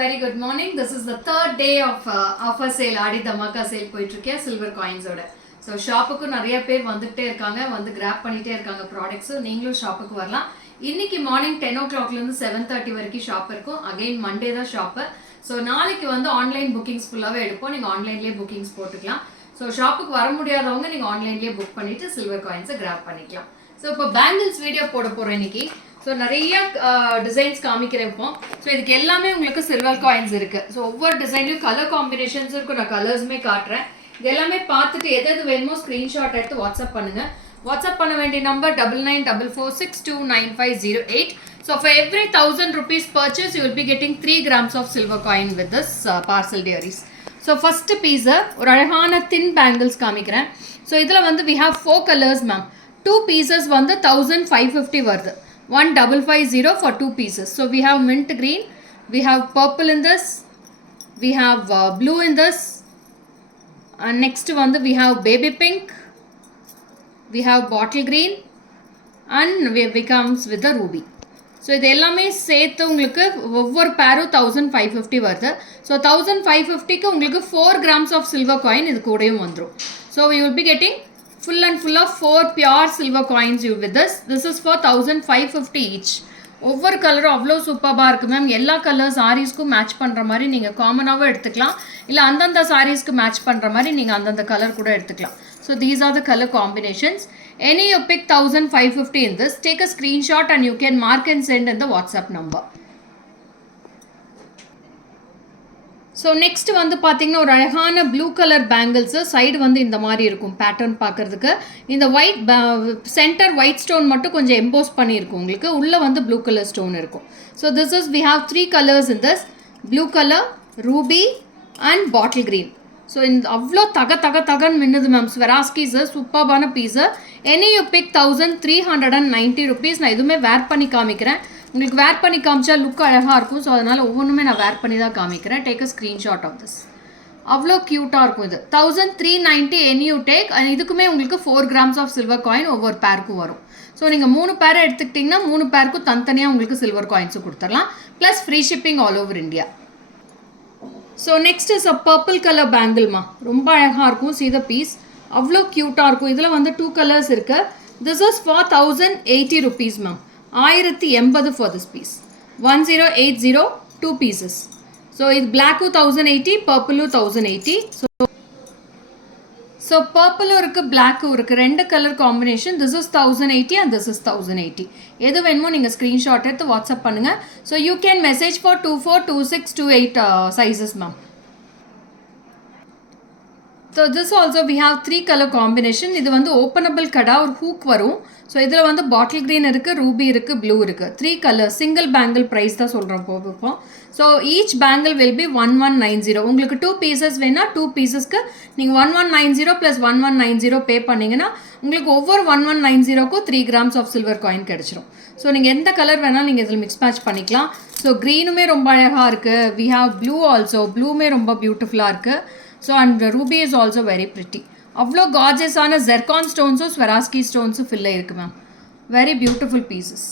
very good morning. This is the third day of offer sale, Adi Dhamaka sale போயிட்டிருக்கே silver coins ஓட. So ஷாப்புக்கு நிறைய பேர் வந்துட்டே இருக்காங்க, வந்து கிராப் பண்ணிட்டே இருக்காங்க ப்ராடக்ட்ஸ். நீங்களும் ஷாப்புக்கு வரலாம். இன்னைக்கு மார்னிங் 10 o'clock ல இருந்து 7:30 வரைக்கும் ஷாப் இருக்கும். அகைன் மண்டே தான் ஷாப். ஸோ நாளைக்கு வந்து ஆன்லைன் புக்கிங்ஸ் ஃபுல்லாகவே எடுப்போம். நீங்கள் ஆன்லைன்லேயே புக்கிங்ஸ் போட்டுக்கலாம். ஸோ ஷாப்புக்கு வர முடியாதவங்க நீங்கள் ஆன்லைன்லேயே புக் பண்ணிவிட்டு சில்வர் காயின்ஸை கிராப் பண்ணிக்கலாம். ஸோ இப்போ பேங்கிள்ஸ் வீடியோ போட போகிறோம் இன்னைக்கு. ஸோ நிறைய டிசைன்ஸ் காமிக்கிறேன் இப்போ. ஸோ இதுக்கு எல்லாமே உங்களுக்கு சில்வர் காயின்ஸ் இருக்குது. ஸோ ஒவ்வொரு டிசைன்லையும் கலர் காம்பினேஷன்ஸ் இருக்கும். நான் கலர்ஸுமே காட்டுறேன். இது எல்லாமே பார்த்துட்டு எது எது வேணுமோ ஸ்க்ரீன்ஷாட் எடுத்து வாட்ஸ்அப் பண்ணுங்கள். வாட்ஸ்அப் பண்ண வேண்டிய number 9944629508. So for every 1000 rupees purchase, you will be getting 3 grams of silver coin with this parcel diaries. So first piece, ஒரு அழகான thin bangles காமிக்கிறேன். So இதில் வந்து we have 4 colors ma'am. 2 pieces வந்து 1550 வருது. 1550 for 2 pieces. So we have mint green, we have purple in this, we have blue in this, and next one we have baby pink, we have bottle green, and we comes with the ruby. So இது எல்லாமே சேர்த்து உங்களுக்கு ஒவ்வொரு பேரும் 1550 வருது. So 1550க்கு உங்களுக்கு 4 grams of silver coin இது கூடயும் வந்துடும். So you will be getting full and full of 4 pure silver coins you with this. This is for 1550 each. ஒவ்வொரு கலரும் அவ்வளோ சூப்பராக இருக்குது மேம். எல்லா கலர் சாரீஸ்க்கும் மேட்ச் பண்ணுற மாதிரி நீங்கள் காமனாகவும் எடுத்துக்கலாம், இல்லை அந்தந்த சாரீஸ்க்கு மேட்ச் பண்ணுற மாதிரி நீங்கள் அந்தந்த கலர் கூட எடுத்துக்கலாம். So these are the colour combinations. Any you pick 1550 in this, take a screenshot and you can mark and send in the WhatsApp number. So next வந்து பார்த்தீங்கன்னா ஒரு அழகான ப்ளூ கலர் பேங்கிள்ஸு. சைடு வந்து இந்த மாதிரி இருக்கும் பேட்டர்ன் பார்க்குறதுக்கு. இந்த ஒயிட் சென்டர் ஒயிட் ஸ்டோன் மட்டும் கொஞ்சம் எம்போஸ் பண்ணியிருக்கும் உங்களுக்கு. உள்ளே வந்து ப்ளூ கலர் ஸ்டோன் இருக்கும். So this is we have 3 colors in this: blue colour, ruby and bottle green. ஸோ இந்த அவ்வளோ தகன்னு மின்னுது மேம். ஸ்வெராஸ்கீஸு சூப்பர்பான piece. Any you pick 1390 rupees. நான் எதுவுமே வேர் பண்ணி காமிக்கிறேன். உங்களுக்கு வேர் பண்ணி காமிச்சா லுக் அழகாக இருக்கும். ஸோ அதனால் ஒவ்வொன்றுமே நான் வேர் பண்ணி தான் காமிக்கிறேன். Take a screenshot of this. அவ்வளோ க்யூட்டாக இருக்கும் இது. 1390 எனி யூ டேக். இதுக்குமே உங்களுக்கு 4 grams ஆஃப் சில்வர் காயின் ஒவ்வொரு பேருக்கும் வரும். ஸோ நீங்கள் 3 பேரை எடுத்துக்கிட்டிங்கன்னா 3 பேருக்கும் தனித்தனியாக உங்களுக்கு சில்வர் காயின்ஸும் கொடுத்துடலாம். Plus free shipping all over India. So next is a purple colour பேங்கிள்மா. ரொம்ப அழகாக இருக்கும். see the piece. அவ்வளோ க்யூட்டாக இருக்கும். இதில் வந்து 2 colors இருக்குது. This is for 1080 rupees ma'am. 1080 for this piece. 1080 2 pieces. So இது black 1080, purple 1080. So purple இருக்கு, black இருக்கு, ரெண்டு colour combination. this is 1080 and this is 1080. எது வேணுமோ நீங்கள் ஸ்க்ரீன்ஷாட் எடுத்து வாட்ஸ்அப் பண்ணுங்கள். So you can message for 24, 26, 28 sizes ma'am. So this also we have 3 color combination. இது வந்து ஓப்பனபிள் கடா, ஒரு ஹூக் வரும். ஸோ இதில் வந்து பாட்டில் க்ரீன் இருக்குது, ரூபி இருக்குது, ப்ளூ இருக்குது. 3 colors. சிங்கிள் பேங்கிள் ப்ரைஸ் தான் சொல்கிறோம் போகும். So each bangle will be 1190. உங்களுக்கு 2 pieces வேணா 2 piecesக்கு நீங்கள் 1190 ப்ளஸ் 1190 பே பண்ணிங்கன்னா உங்களுக்கு ஒவ்வொரு 1190க்கும் 3 grams ஆஃப் சில்வர் காயின் கிடச்சிரும். ஸோ நீங்கள் எந்த கலர் வேணாலும் நீங்கள் இதில் மிக்ஸ் மேட்ச் பண்ணிக்கலாம். ஸோ க்ரீனுமே ரொம்ப அழகாக இருக்குது. We have blue also. ப்ளூமே ரொம்ப பியூட்டிஃபுல்லாக இருக்குது. So and ruby is also very pretty. அவ்வளோ கார்ஜஸான ஜெர்கான் ஸ்டோன்ஸும் ஸ்வெராஸ்கி ஸ்டோன்ஸும் ஃபில் ஆயிருக்கு மேம். Very beautiful pieces.